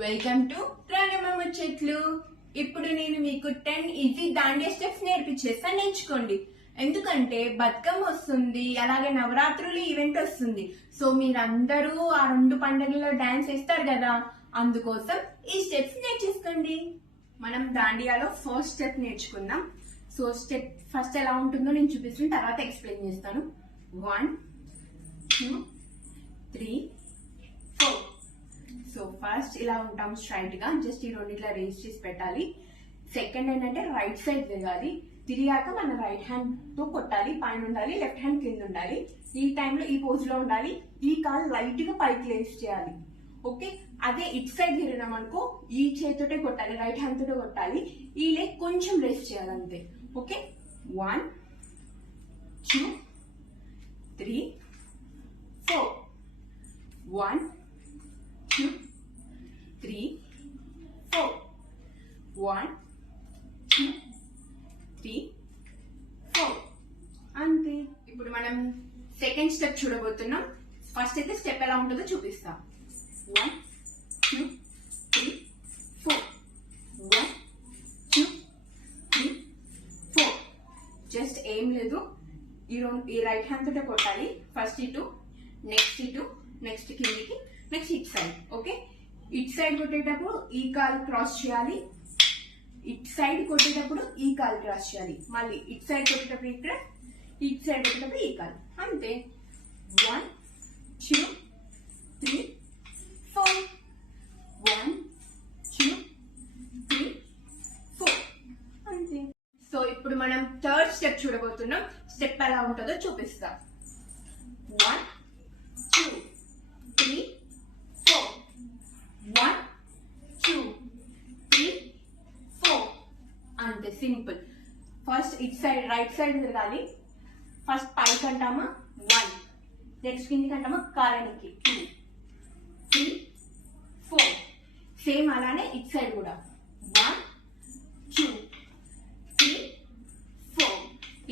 Welcome to Ranamma ముచ్చట్లు. ఇప్పుడు నేను మీకు 10 ఈజీ దాండియా స్టెప్స్ నేర్పించేస్తా, నేర్చుకోండి. ఎందుకంటే బతుకమ్మ వస్తుంది, అలాగే నవరాత్రులు ఈవెంట్ వస్తుంది. సో మీరందరూ ఆ 2 పండుగల్లో డాన్స్ వేస్తారు కదా, అందుకోసం ఈ స్టెప్స్ నేర్చేసుకోండి. మనం దాండియాలో ఫస్ట్ స్టెప్ నేర్చుకుందాం. సో స్టెప్ ఫస్ట్ ఎలా ఉంటుందో నేను చూపిస్తాను, తర్వాత ఎక్స్ప్లెయిన్ చేస్తాను. 1 2 3 4. సో ఫస్ట్ ఇలా ఉంటాం స్ట్రైట్ గా, జస్ట్ ఈ రెండిట్లా రేస్ చేసి పెట్టాలి. సెకండ్ ఏంటంటే రైట్ సైడ్ తిరగాలి. తిరిగాక మన రైట్ హ్యాండ్ తో కొట్టాలి, పైన ఉండాలి, లెఫ్ట్ హ్యాండ్ కింద ఉండాలి. ఈ టైంలో ఈ పోజ్ లో ఉండాలి. ఈ కాల్ లైట్ గా పైకి లేస్ చేయాలి. ఓకే, అదే ఇట్ సైడ్ తిరిగినాం అనుకో, ఈ చేతితోటే కొట్టాలి, రైట్ హ్యాండ్ తోటే కొట్టాలి. ఈ లెగ్ కొంచెం రేస్ చేయాలి అంతే. ఓకే, 1 2 3 4. 1 2 3 4. 1 2 3 4. అంతే. ఇప్పుడు మనం సెకండ్ స్టెప్ చూడబోతున్నాం. ఫస్ట్ అయితే స్టెప్ ఎలా ఉంటుందో చూపిస్తాం. 1 2 3 4. 1 2 3 4. జస్ట్ ఏం లేదు, ఈ రైట్ హ్యాండ్ తోటే కొట్టాలి. ఫస్ట్ ఇటు, నెక్స్ట్ ఇటు, నెక్స్ట్ కిందికి, next it side. Okay, it side కొట్టేటప్పుడు ఈ కాల్ క్రాస్ చేయాలి, ఇట్ సైడ్ కొట్టేటప్పుడు ఈ కాల్ క్రాస్ చేయాలి. మళ్ళీ ఇట్ సైడ్ కొట్టేటప్పుడు ఇక్కడ, ఇట్ సైడ్ కొట్టేటప్పుడు ఈ కాల్. అంతే. 1 2 3 4. 1 2 3 4. అంతే. సో ఇప్పుడు మనం థర్డ్ స్టెప్ చూడబోతున్నాం. స్టెప్ ఎలా ఉంటుందో చూపిస్తాం. 1 2 3 4. 1 2 3 4. అంతే, simple. First it side right side తిరగాలి. ఫస్ట్ పైకి అంటామా 1, నెక్స్ట్ కిందికి అంటామా కాలానికి 2 3 4. సేమ్ అలానే ఇట్ సైడ్ కూడా 1 2 3 4.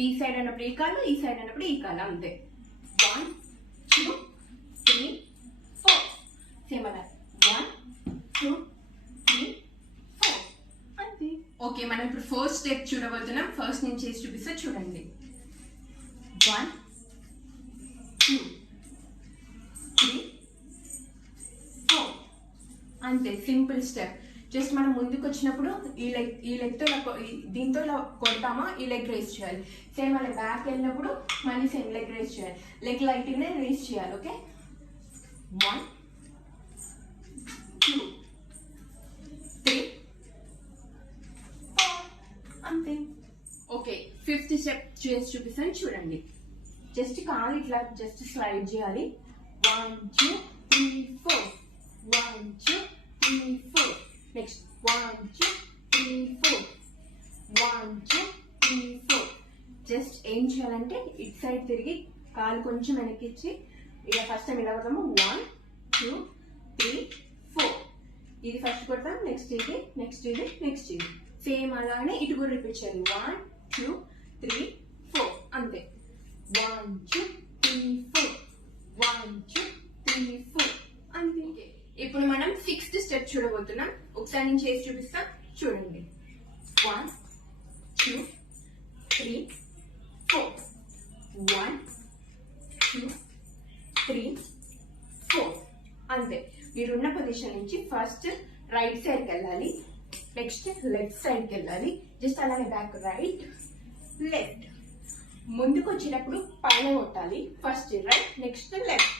ఈ సైడ్ అన్నప్పుడు ఈ కాలు, ఈ సైడ్ అన్నప్పుడు ఈ కాలు. అంతే. 1 2 3 4. సేమ్ అలా 1 2 3 4. అంతే. ఓకే, మనం ఇప్పుడు ఫస్ట్ స్టెప్ చూడబోతున్నాం. ఫస్ట్ నేను చేసి చూపిస్తా, చూడండి. 1 2 3 4. అంతే, సింపుల్ స్టెప్. జస్ట్ మనం ముందుకు వచ్చినప్పుడు ఈ లెగ్ తో దీంతో ఇలా కొడతామా, ఈ లెగ్ రేస్ చేయాలి. సేమ్ అలా బ్యాక్ వెళ్ళినప్పుడు మళ్ళీ సేమ్ లెగ్ రేస్ చేయాలి. లెగ్ లైట్ గా రేస్ చేయాలి. ఓకే, 1 2 3 4. అంతే. ఓకే, ఫిఫ్త్ స్టెప్ చేసి చూపిస్తాను, చూడండి. జస్ట్ కాలు ఇట్లా జస్ట్ స్లైడ్ చేయాలి. 1 2 3 4. 1 2 3 4. నెక్స్ట్ 1 2 3 4. 1 2 3 4. జస్ట్ ఏం చేయాలంటే ఇట్ సైడ్ తిరిగి కాలు కొంచెం వెనక్కిచ్చి ఇలా ఫస్ట్ టైం ఇలా కొడతాము. 1 2 3 4. ఇది ఫస్ట్ కొడతాం, నెక్స్ట్ ఇది, నెక్స్ట్ ఇది, నెక్స్ట్ ఇది. సేమ్ అలానే ఇటు కూడా రిపీట్ చేయాలి. 1 2 3 4. అంతే. 1 2 3 4. 1 2 3 4. అంతే. ఇప్పుడు మనం సిక్స్త్ స్టెప్ చూడబోతున్నాం. ఒకసారి నేను చేసి చూపిస్తా, చూడండి. 1 2 3 4. 1 2 3 4. అంతే. మీరున్న పొజిషన్ నుంచి ఫస్ట్ రైట్ సైడ్కి వెళ్ళాలి, నెక్స్ట్ లెఫ్ట్ సైడ్కి వెళ్ళాలి. జస్ట్ అలాగే బ్యాక్, రైట్ లెఫ్ట్. ముందుకు వచ్చేటప్పుడు పైన కొట్టాలి, ఫస్ట్ రైట్ నెక్స్ట్ లెఫ్ట్.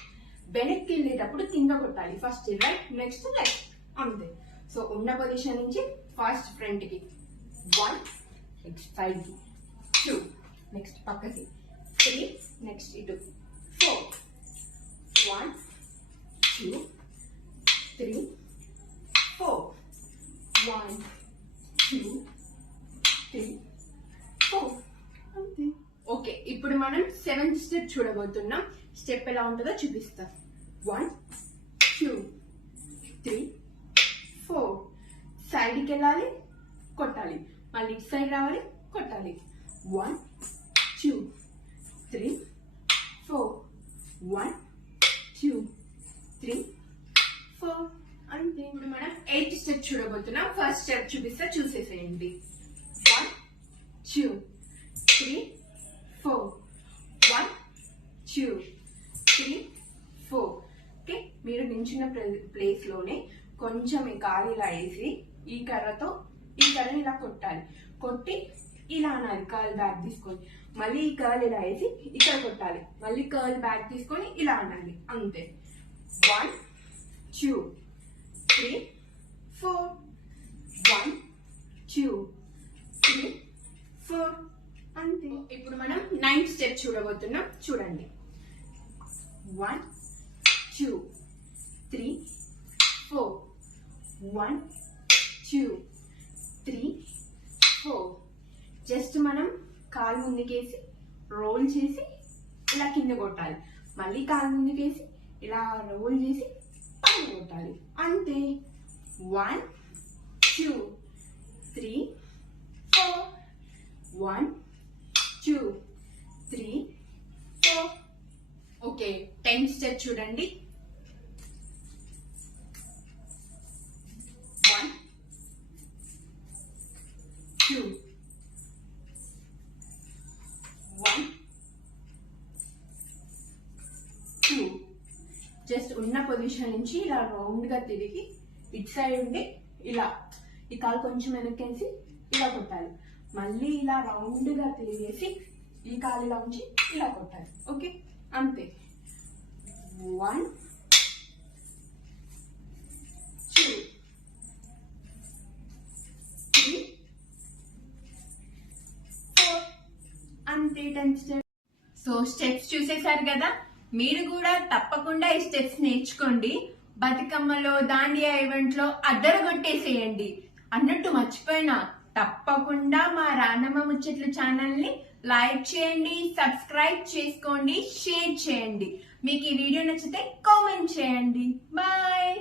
వెనక్కి వెళ్ళేటప్పుడు కింద కొట్టాలి, ఫస్ట్ రైట్ నెక్స్ట్ లెఫ్ట్. అంతే. సో ఉన్న పొజిషన్ నుంచి ఫస్ట్ ఫ్రంట్ కి 1, నెక్స్ట్ సైడ్ కి 2, నెక్స్ట్ పక్కకి 3, నెక్స్ట్ ఇటు 4. 1 2 3 4. 1 2 3 4. అంతే. ఓకే, ఇప్పుడు మనం సెవెంత్ స్టెప్ చూడబోతున్నాం. స్టెప్ ఎలా ఉంటుందో చూపిస్తా. 1 2 3 4. సైడ్కి వెళ్ళాలి, కొట్టాలి, మళ్ళీ ఇటు సైడ్ రావాలి, కొట్టాలి. 1 2 3 4. 1 2 3 4. అంతే. ఇప్పుడు మనం చూడబోతున్నాం. ఫస్ట్ స్టెప్ చూపిస్తా, చూసేసేయండి. 1 2 3 4 1 2 3 4. ఓకే, మీరు నించున్న ప్లేస్ లోనే కొంచెం ఈ కాలు ఇలా వేసి ఈ కర్రని ఇలా కొట్టాలి. కొట్టి ఇలా అనాలి, కర్ల్ బ్యాక్ తీసుకొని. మళ్ళీ ఈ కర్ల్ ఇలా వేసి ఇక్కడ కొట్టాలి. మళ్ళీ కర్ల్ బ్యాక్ తీసుకొని ఇలా అనాలి. అంతే. 1 2 3 4 1 2 3 4. అంతే. ఇప్పుడు మనం 9th స్టెప్ చూడబోతున్నాం. చూడండి. 1 2 3 4 1 2 3 4. జస్ట్ మనం కాలు ముందుకేసి రోల్ చేసి ఇలా కింద కొట్టాలి. మళ్ళీ కాలు ముందుకేసి ఇలా రోల్ చేసి పైన కొట్టాలి. అంతే. 1 2 3 4 1 2 3 4. ఓకే, 10th స్టెప్ చూడండి. 1 2 1 2. జస్ట్ ఉన్న పొజిషన్ నుంచి ఇలా రౌండ్ గా తిరిగి ఇటు సైడ్ ఉండి ఇలా ఈ కాలు కొంచెం వెనక్కేసి ఇలా కొట్టాలి. మళ్ళీ ఇలా రౌండ్ గా తిరిగేసి ఈ కాలు ఇలా ఉంచి ఇలా కొట్టాలి. ఓకే, అంతే. 1 2 3 4. అంతే, 10th స్టెప్. సో స్టెప్స్ చూసేశారు కదా. మీరు కూడా తప్పకుండా ఈ స్టెప్స్ నేర్చుకోండి. బతుకమ్మలో, దాండియా ఈవెంట్ లో అద్దరగొట్టేసేయండి. అన్నట్టు మర్చిపోయినా, తప్పకుండా మా రానమ్మ ముచ్చట్లు ఛానల్ ని లైక్ చేయండి, సబ్స్క్రైబ్ చేసుకోండి, షేర్ చేయండి. మీకు ఈ వీడియో నచ్చితే కామెంట్ చేయండి. బాయ్.